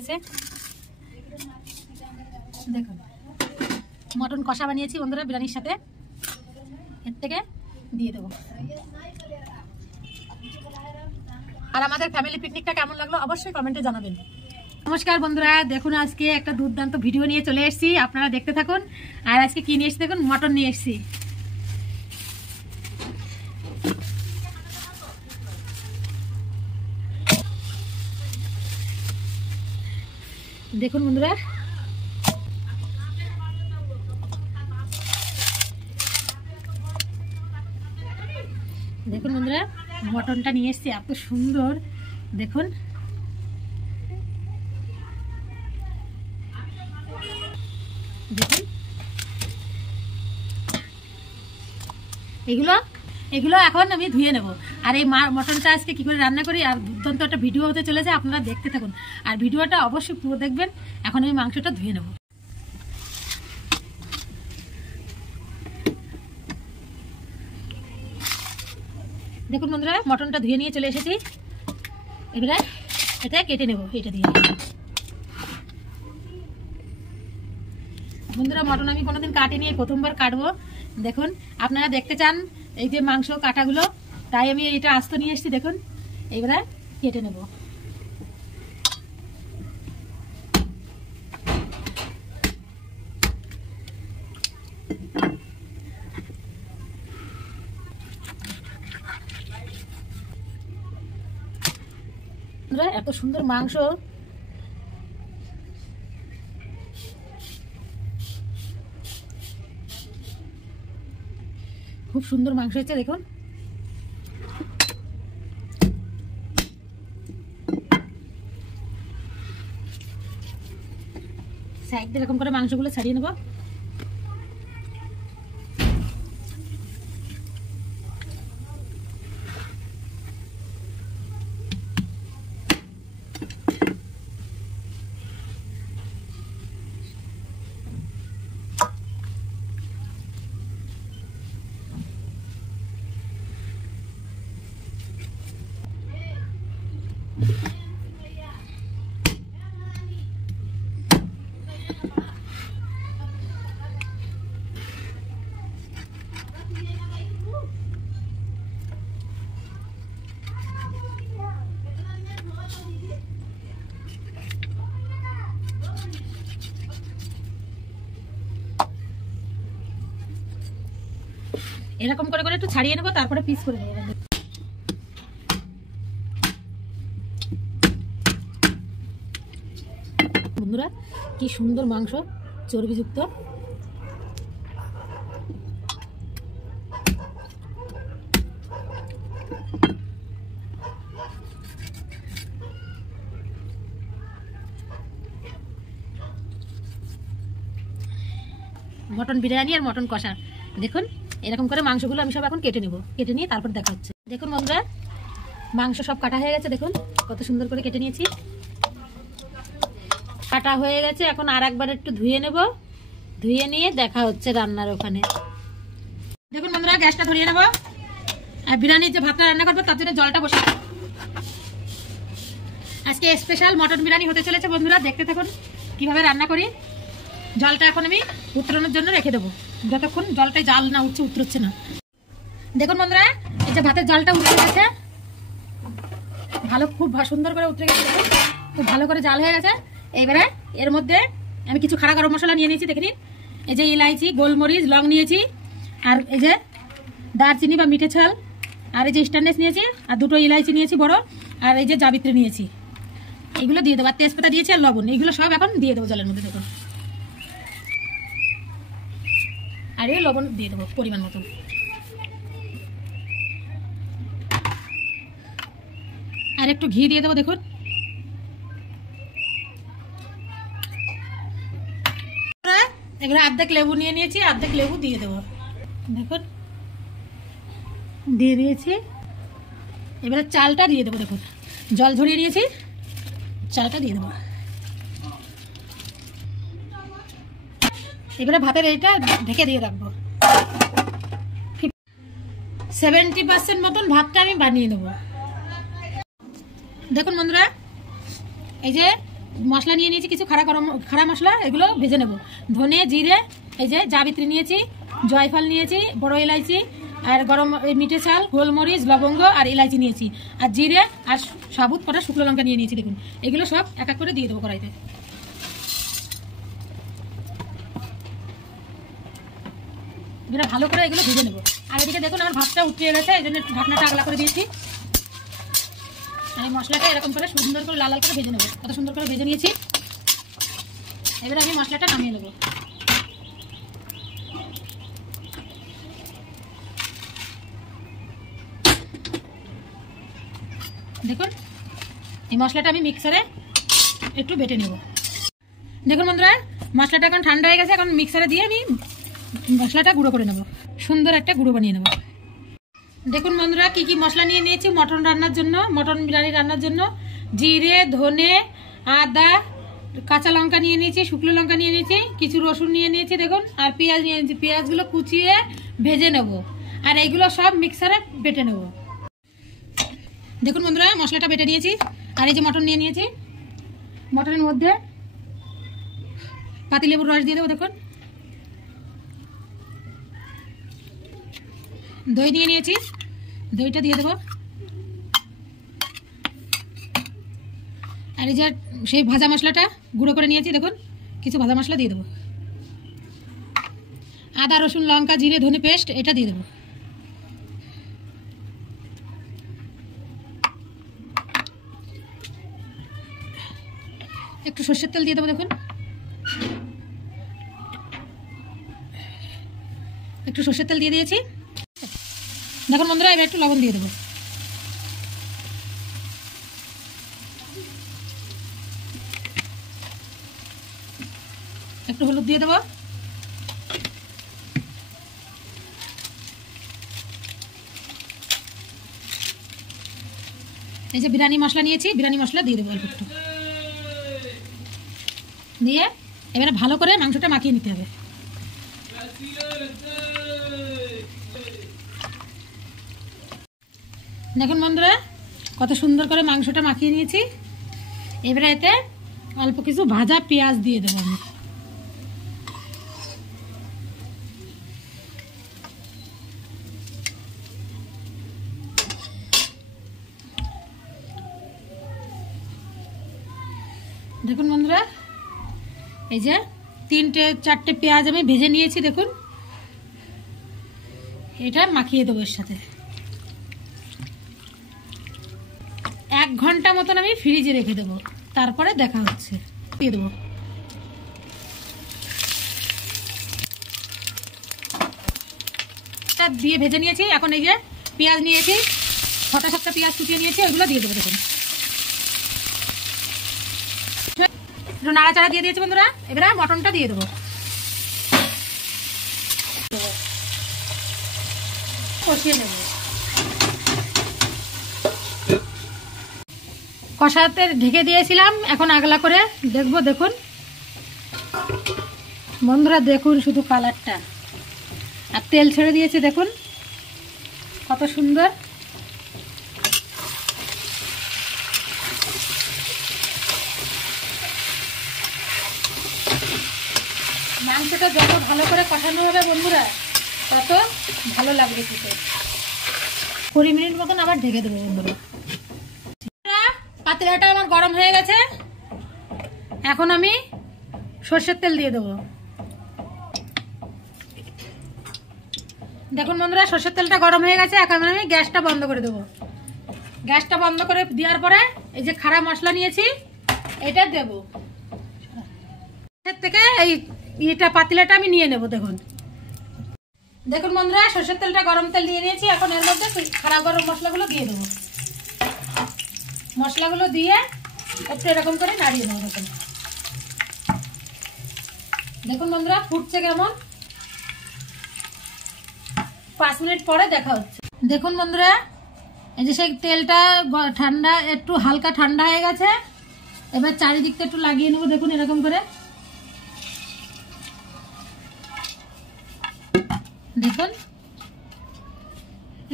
আছে দেখুন মটন কষা বানিয়েছি বন্ধুরা বিরিয়ানির সাথে, এর থেকে দিয়ে দেবো। আর আমাদের ফ্যামিলি পিকনিকটা কেমন লাগলো অবশ্যই কমেন্টে জানাবেন। নমস্কার বন্ধুরা, দেখুন আজকে একটা দুর্দান্ত ভিডিও নিয়ে চলে এসেছি, আপনারা দেখতে থাকুন। আর আজকে কি নিয়ে এসেছি দেখুন, মটন নিয়ে এসেছি। দেখুন বন্ধুরা মটনটা নিয়ে এসেছি, এত সুন্দর দেখুন। দেখুন এগুলো এখন আমি ধুয়ে নেব। আর এই মটনটা আজকে কি করে রান্না করি আর দুর্দান্ত একটা ভিডিও হতে চলেছে, আপনারা দেখতে থাকুন। আর ভিডিওটা অবশ্যই পুরো দেখবেন। এখন আমি মাংসটা ধুয়ে নেব। দেখুন বন্ধুরা মটনটা ধুয়ে নিয়ে চলে এসেছি, এবারে এটা কেটে নেব। এটা দিয়ে বন্ধুরা মটন আমি কোনোদিন কাটিনি, প্রথমবার কাটবো। দেখুন আপনারা দেখতে চান এই যে মাংস কাটাগুলো, তাই আমি এটা আস্ত নিয়ে এসেছি। দেখুন এবারে কেটে নেব। এত সুন্দর মাংস, খুব সুন্দর মাংস হচ্ছে। দেখুন সাইড দিয়ে এরকম করে মাংসগুলো ছাড়িয়ে নেব। এরকম করে করে একটু ছাড়িয়ে নেবো, তারপরে পিস করে নেবো। বন্ধুরা কি সুন্দর মাংস, চর্বিযুক্ত। মটন বিরিয়ানি আর মটন কষা। দেখুন এরকম করে মাংসগুলো আমি সব এখন কেটে নেব, কেটে নিয়ে তারপর দেখা হচ্ছে। দেখুন বন্ধুরা মাংস সব কাটা হয়ে গেছে, দেখুন কত সুন্দর করে কেটে নিয়েছি। কাটা হয়ে গেছে, এখন আর একবার একটু ধুয়ে নেব, ধুয়ে নিয়ে দেখা হচ্ছে রান্নার ওখানে। দেখুন বন্ধুরা গ্যাসটা ধরিয়ে নেব, আর বিরিয়ানির যে ভাতটা রান্না করবো তার জন্য জলটা বসে। আজকে স্পেশাল মটন বিরিয়ানি হতে চলেছে বন্ধুরা, দেখতে থাকুন কিভাবে রান্না করি। জলটা এখন আমি উতরানোর জন্য রেখে দেবো, যতক্ষণ জলটায় জাল না উঠছে, উতরছে না। দেখুন বন্ধুরা এই যে ভাতের জলটা উঠে গেছে, খুব সুন্দর করে উতরে গেছে, খুব ভালো করে জাল হয়ে গেছে। এইবারে এর মধ্যে আমি কিছু খাড়া গরম মশলা নিয়ে নিয়েছি, দেখে নিন। এই যে ইলাইচি, গোলমরিচ, লং নিয়েছি, আর এই যে দারচিনি বা মিঠে ছাল, আর এই যে স্ট্যান্ডেস নিয়েছি, আর দুটো ইলাইচি নিয়েছি বড়, আর এই যে জাবিত্রী নিয়েছি। এগুলো দিয়ে দেবো, আর তেজপাতা দিয়েছি, আর লবণ। এগুলো সব এখন দিয়ে দেবো জলের মধ্যে। দেখুন আর এই লবণ দিয়ে দেবো পরিমাণ মতো। আর একটু ঘি দিয়ে দেবো। দেখুন এবারে অর্ধেক লেবু নিয়ে নিয়েছি, অর্ধেক লেবু দিয়ে দেবো। দেখুন দিয়ে দিয়েছি। এবারে চালটা দিয়ে দেবো। দেখুন জল ঝরিয়ে নিয়েছি, চালটা দিয়ে দেবো। এবারে ভাতের এইটা ঢেকে দিয়ে রাখবো। 70% মতন ভাতটা আমি বানিয়ে নেব। দেখুন বন্ধুরা এই যে মশলা নিয়ে নিয়েছি কিছু খাড়া মশলা, এগুলো ভেজে নেব। ধনে, জিরে, এই যে জাবিত্রী নিয়েছি, জয়ফল নিয়েছি, বড় এলাইচি, আর গরম মিঠে চাল, গোলমরিচ, লবঙ্গ আর এলাইচি নিয়েছি, আর জিরে আর সাবুত কটা শুকনো লঙ্কা নিয়ে নিয়েছি। দেখুন এগুলো সব এক এক করে দিয়ে দেবো কড়াইতে। এগুলো ভালো করে এগুলো ভেজে নেবো। আর এদিকে দেখুন আমার ভাতটা উঠিয়ে গেছে, এই জন্য ঢাকনাটা আগলা করে দিয়েছি। আর এই মশলাটা এরকম করে সুন্দর করে লাল লাল করে ভেজে নেবো। কত সুন্দর করে ভেজে নিয়েছি। এবারে আমি মশলাটা নামিয়ে নেবো। দেখুন এই মশলাটা আমি মিক্সারে একটু বেটে নেব। দেখুন বন্ধুরা মশলাটা এখন ঠান্ডা হয়ে গেছে, এখন মিক্সারে দিয়ে আমি মশলাটা গুঁড়ো করে নেব, সুন্দর একটা গুঁড়ো বানিয়ে নেব। দেখুন বন্ধুরা কি কি মশলা নিয়ে নিয়েছি মটন রান্নার জন্য, মটন বিরিয়ানি রান্নার জন্য। জিরে, ধনে, আদা, কাঁচা লঙ্কা নিয়ে নিয়েছি, শুকনো লঙ্কা নিয়ে নিয়েছি, কিছু রসুন নিয়ে নিয়েছি দেখুন, আর পেঁয়াজ নিয়ে নিয়েছি। পেঁয়াজগুলো কুচিয়ে ভেজে নেব, আর এইগুলো সব মিক্সারে বেটে নেব। দেখুন বন্ধুরা মশলাটা বেটে নিয়েছি। আর এই যে মটন নিয়ে নিয়েছি, মটনের মধ্যে পাতিলেবুর রস দিয়ে দেবো। দেখুন দই নিয়ে নিয়েছি, দইটা দিয়ে দেবো। আর এই যে সেই ভাজা মশলাটা গুঁড়ো করে নিয়েছি, দেখুন কিছু ভাজা মশলা দিয়ে দেবো। আদা, রসুন, লঙ্কা, জিরে, ধনে পেস্ট এটা দিয়ে দেবো। একটু সর্ষের তেল দিয়ে দেবো। দেখুন একটু সর্ষের তেল দিয়ে দিয়েছি। দেখুন বন্ধুরা এবার একটু লবণ দিয়ে দেবো। একটু হলুদ দিয়ে দেবো। এই যে বিরিয়ানি মশলা নিয়েছি, বিরিয়ানি মশলা দিয়ে দেবো অল্প একটু দিয়ে এবারে ভালো করে মাংসটা মাখিয়ে নিতে হবে। দেখুন বন্ধুরা কত সুন্দর করে মাংসটা মাখিয়ে নিয়েছি। এবারে এতে অল্প কিছু ভাজা পেঁয়াজ দিয়ে দেবো আমি। দেখুন বন্ধুরা এই যে 3-4টে পেঁয়াজ আমি ভেজে নিয়েছি, দেখুন এটা মাখিয়ে দেবো এর সাথে। 1 ঘন্টা মতন আমি ফ্রিজে রেখে দেবো, তারপরে দেখা হচ্ছে। দিয়ে দেবো দিয়ে ভেজে নিয়েছি। এখন এই যে পেঁয়াজ নিয়েছি, 6টা-7টা পেঁয়াজ কুচিয়ে নিয়েছি, ওইগুলো দিয়ে দেবো। দেখুন একটু নাড়াচাড়া দিয়ে দিয়েছি বন্ধুরা। এবারে মটনটা দিয়ে দেবো, কষিয়ে নেব। কষাতে ঢেকে দিয়েছিলাম, এখন আগলা করে দেখবো। দেখুন বন্ধুরা দেখুন শুধু কালারটা, আর তেল ছেড়ে দিয়েছে দেখুন কত সুন্দর। মাংসটা যত ভালো করে কষানো হবে বন্ধুরা তত ভালো লাগবে খেতে। 20 মিনিট মতন আবার ঢেকে দেবো বন্ধুরা। পাতিলাটা আমার গরম হয়ে গেছে, এখন আমি সর্ষের তেল দিয়ে দেবো। দেখুন বন্ধুরা সর্ষের তেলটা গরম হয়ে গেছে, এখন আমি গ্যাসটা বন্ধ করে দেবো। গ্যাসটা বন্ধ করে দেওয়ার পরে এই যে খাড়া মশলা নিয়েছি এটা দেবো। এর থেকে এই এটা পাতিলাটা আমি নিয়ে নেব। দেখুন দেখুন বন্ধুরা সর্ষের তেলটা গরম তেল দিয়ে নিয়েছি, এখন এর মধ্যে খাড়া গরম মশলাগুলো দিয়ে দেবো। মশলাগুলো দিয়ে একটু এরকম করে নাড়িয়ে দেবো। দেখুন দেখুন বন্ধুরা ফুটছে কেমন। 5 মিনিট পরে দেখা হচ্ছে। দেখুন বন্ধুরা এই যে সেই তেলটা ঠান্ডা, একটু হালকা ঠান্ডা হয়ে গেছে। এবার চারিদিকটা একটু লাগিয়ে নেবো। দেখুন এরকম করে দেখুন।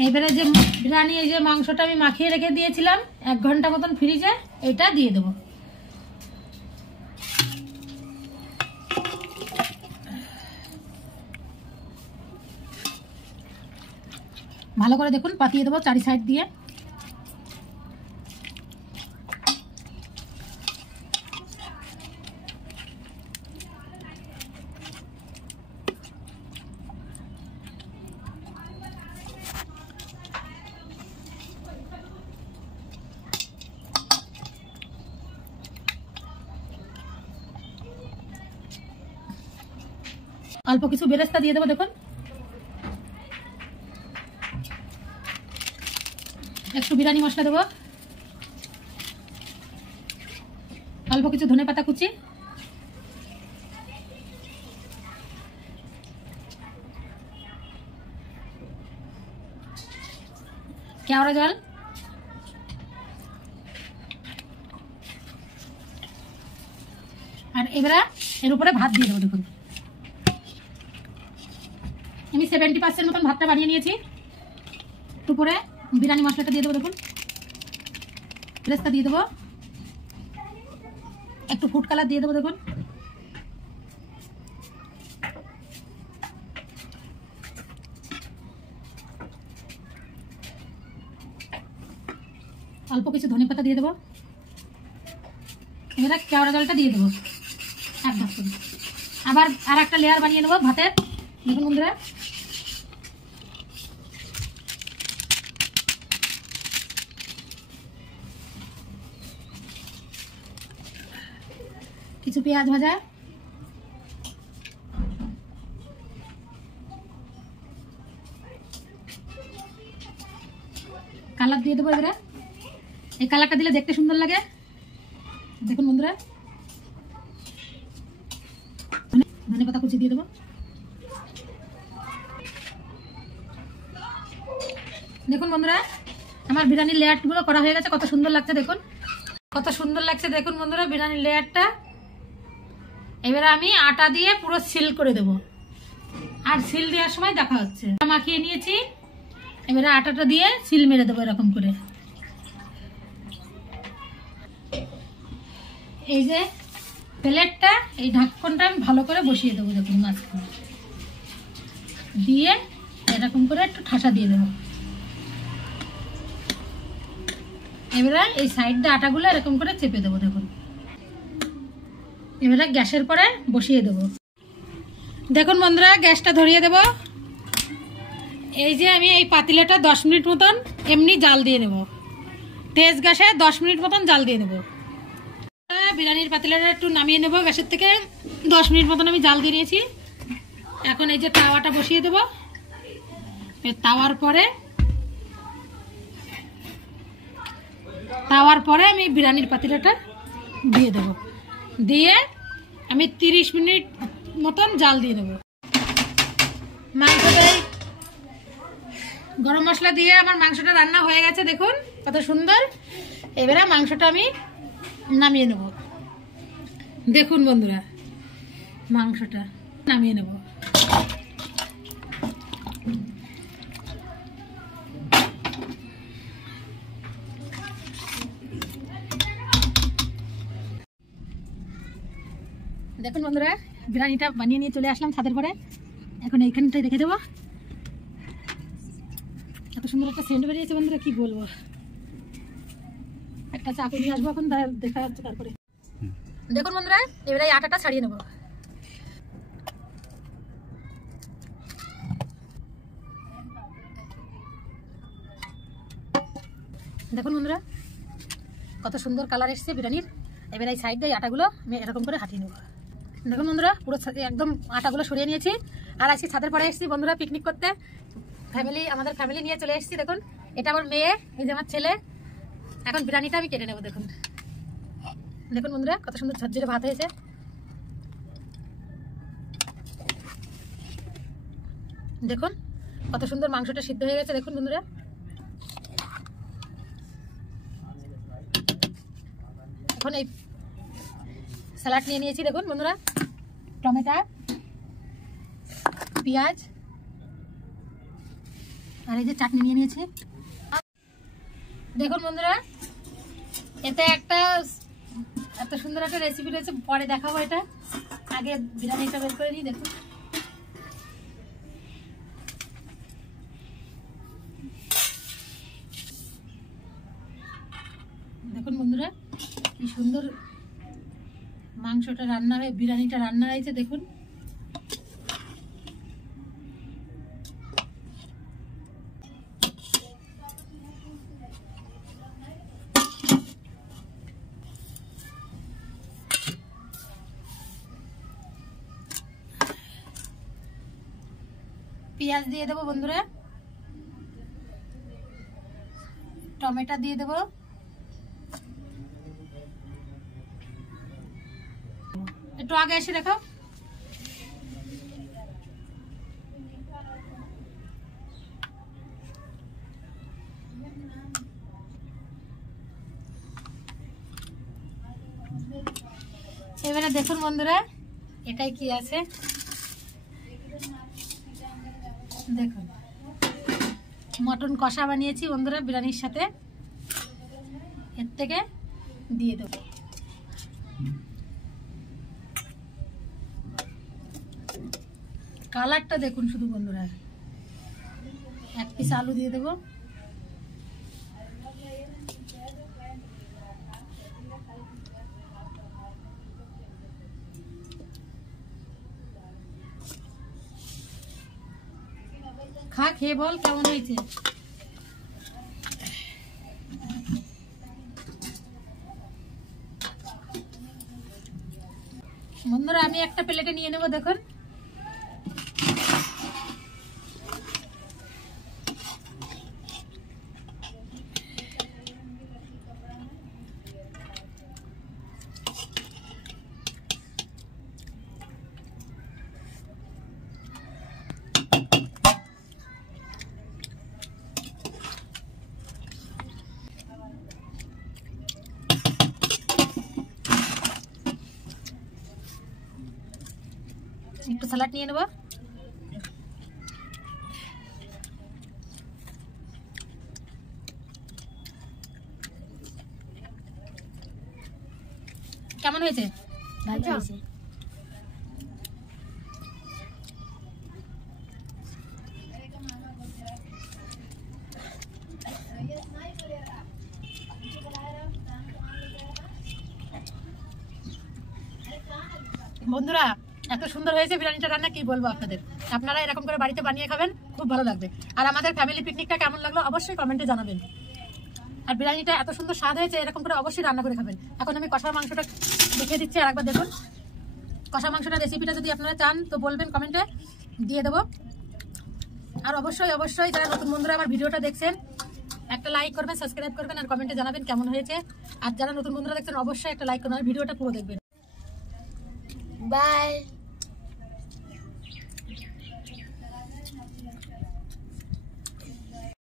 এবারে যে বিরিয়ানি এই যে মাংসটা আমি মাখিয়ে রেখে দিয়েছিলাম 1 ঘন্টা মতন ফ্রিজে, এটা দিয়ে দেবো। ভালো করে দেখুন পাতিয়ে দেবো চারি সাইড দিয়ে। অল্প কিছু বেরেস্তা দিয়ে দেবো দেখুন, একটু বিরিয়ানি মশলা দেবো, অল্প কিছু ধনেপাতা কুচি, কেওড়া জল, আর এবারে এর উপরে ভাত দিয়ে দেবো দেখুন। আমি 70% মতন ভাতটা বানিয়ে নিয়েছি। উপরে বিরিয়ানি মশলাটা দিয়ে দেবো দেখুন, পেস্তা দিয়ে দেবো, একটু ফুড কালার দিয়ে দেবো দেখুন, অল্প কিছু ধনেপাতা দিয়ে দেবো। এবারে কেওড়া জলটা দিয়ে দেবো এক ভাত করে। আবার আর একটা লেয়ার বানিয়ে নেবো ভাতের দেখুন বন্ধুরা। কিছু পেঁয়াজ ভাজা, কালার দিয়ে দেবো এবারে। এই কালারটা দিলে দেখতে সুন্দর লাগে দেখুন বন্ধুরা। ধনেপাতা কুচি দিয়ে দেবো দেখুন বন্ধুরা। আমার বিরিয়ানির লেয়ারগুলো করা হয়ে গেছে, কত সুন্দর লাগছে দেখুন, কত সুন্দর লাগছে দেখুন বন্ধুরা বিরিয়ানির লেয়ারটা। এবারে আমি আটা দিয়ে পুরো সিল করে দেব, আর সিল দেওয়ার সময় দেখা হচ্ছে। মাখিয়ে নিয়েছি, এবারে আটাটা দিয়ে সিল মেরে দেবো এরকম করে। এই যে প্লেটটা, এই ঢাকনটা আমি ভালো করে বসিয়ে দেবো দেখুন মাঝখানে দিয়ে এরকম করে একটু ঠাসা দিয়ে দেবো। এবারে এই সাইডটা আটাগুলো এরকম করে চেপে দেবো দেখুন। এবারে গ্যাসের পরে বসিয়ে দেবো দেখুন বন্ধুরা। গ্যাসটা ধরিয়ে দেব। এই যে আমি এই পাতিলাটা 10 মিনিট মতন এমনি জাল দিয়ে নেব, তেজ গ্যাসে 10 মিনিট মতন জাল দিয়ে নেব। বিরিয়ানির পাতিলাটা একটু নামিয়ে নেব গ্যাসের থেকে। 10 মিনিট মতন আমি জাল দিয়ে নিয়েছি। এখন এই যে তাওয়াটা বসিয়ে দেব। তাওয়ার পরে আমি বিরিয়ানির পাতিলাটা দিয়ে দেব, দিয়ে আমি 30 মিনিট মতন জাল দিয়ে নেব। মাংসটাই গরম মশলা দিয়ে আমার মাংসটা রান্না হয়ে গেছে দেখুন কত সুন্দর। এবারে মাংসটা আমি নামিয়ে নেব দেখুন বন্ধুরা, মাংসটা নামিয়ে নেব। দেখুন বন্ধুরা বিরিয়ানিটা বানিয়ে নিয়ে চলে আসলাম ছাদের পরে। এখন এইখানটাই রেখে দেবো। এত সুন্দর একটা সেন্ট বেরিয়েছে বন্ধুরা, কি বলবো। একটা চাকু নিয়ে আসবো এখন, দেখা যাচ্ছে তারপরে। দেখুন বন্ধুরা এবারে এই আটাটা ছাড়িয়ে নেব। দেখুন বন্ধুরা কত সুন্দর কালার এসছে বিরিয়ানির। এবারে এই সাইড দিয়ে আটাগুলো আমি এরকম করে হাঁটিয়ে নেব। দেখুন বন্ধুরা পুরো একদম আটাগুলো সরিয়ে নিয়েছি। আর আজকে ছাদের পরে এসেছি বন্ধুরা পিকনিক করতে, আমাদের ফ্যামিলি নিয়ে চলে এসেছি। দেখুন এটা আমার মেয়ে, এই যে আমার ছেলে। এখন বিরিয়ানিটা আমি কেটে নেব দেখুন। দেখুন বন্ধুরা কত সুন্দর ঝরঝরে ভাত হয়েছে। দেখুন কত সুন্দর মাংসটা সিদ্ধ হয়ে গেছে দেখুন বন্ধুরা। এখন এই স্যালাড নিয়ে নিয়েছি দেখুন বন্ধুরা, টমেটো, পেঁয়াজ আর এই যে চাটনি নিয়ে নিয়েছি। দেখুন বন্ধুরা এতে একটা এত সুন্দর একটা রেসিপি রয়েছে, পরে দেখাবো। এটা আগে বিরিয়ানিটা বের করে নিই। দেখুন দেখুন বন্ধুরা কি সুন্দর মাংসটা রান্না হয়ে বিরিয়ানিটা রান্না হয়েছে দেখুন। পেঁয়াজ দিয়ে দেবো বন্ধুরা, টমেটো দিয়ে দেবো, একটু আগে এসে দেখো। এবারে দেখুন বন্ধুরা এটাই কি আছে দেখুন, মটন কষা বানিয়েছি বন্ধুরা বিরিয়ানির সাথে, এর থেকে দিয়ে দেবো। কালারটা দেখুন শুধু বন্ধুরা। এক পিস আলু দিয়ে দেবো, খা খেয়ে বল কেমন হয়েছে। বন্ধুরা আমি একটা প্লেটে নিয়ে নেবো দেখুন। একটু স্যালাড নিয়ে নেব। কেমন হয়েছে? ভালো হয়েছে। বন্ধুরা এত সুন্দর হয়েছে বিরিয়ানিটা রান্না, কি বলবো আপনাদের। আপনারা এরকম করে বাড়িতে বানিয়ে খাবেন, খুব ভালো লাগবে। আর আমাদের ফ্যামিলি পিকনিকটা কেমন লাগলো অবশ্যই কমেন্টে জানাবেন। আর বিরিয়ানিটা এত সুন্দর স্বাদ হয়েছে, এরকম করে অবশ্যই রান্না করে খাবেন। এখন আমি কষা মাংসটা দেখিয়ে দিচ্ছি, আর একবার দেখুন। কষা মাংসটা রেসিপিটা যদি আপনারা চান তো বলবেন, কমেন্টে দিয়ে দেবো। আর অবশ্যই অবশ্যই যারা নতুন বন্ধুরা আমার ভিডিওটা দেখছেন একটা লাইক করবেন, সাবস্ক্রাইব করবেন, আর কমেন্টে জানাবেন কেমন হয়েছে। আর যারা নতুন বন্ধুরা দেখছেন অবশ্যই একটা লাইক করবেন, আর ভিডিওটা পুরো দেখবেন। বাই।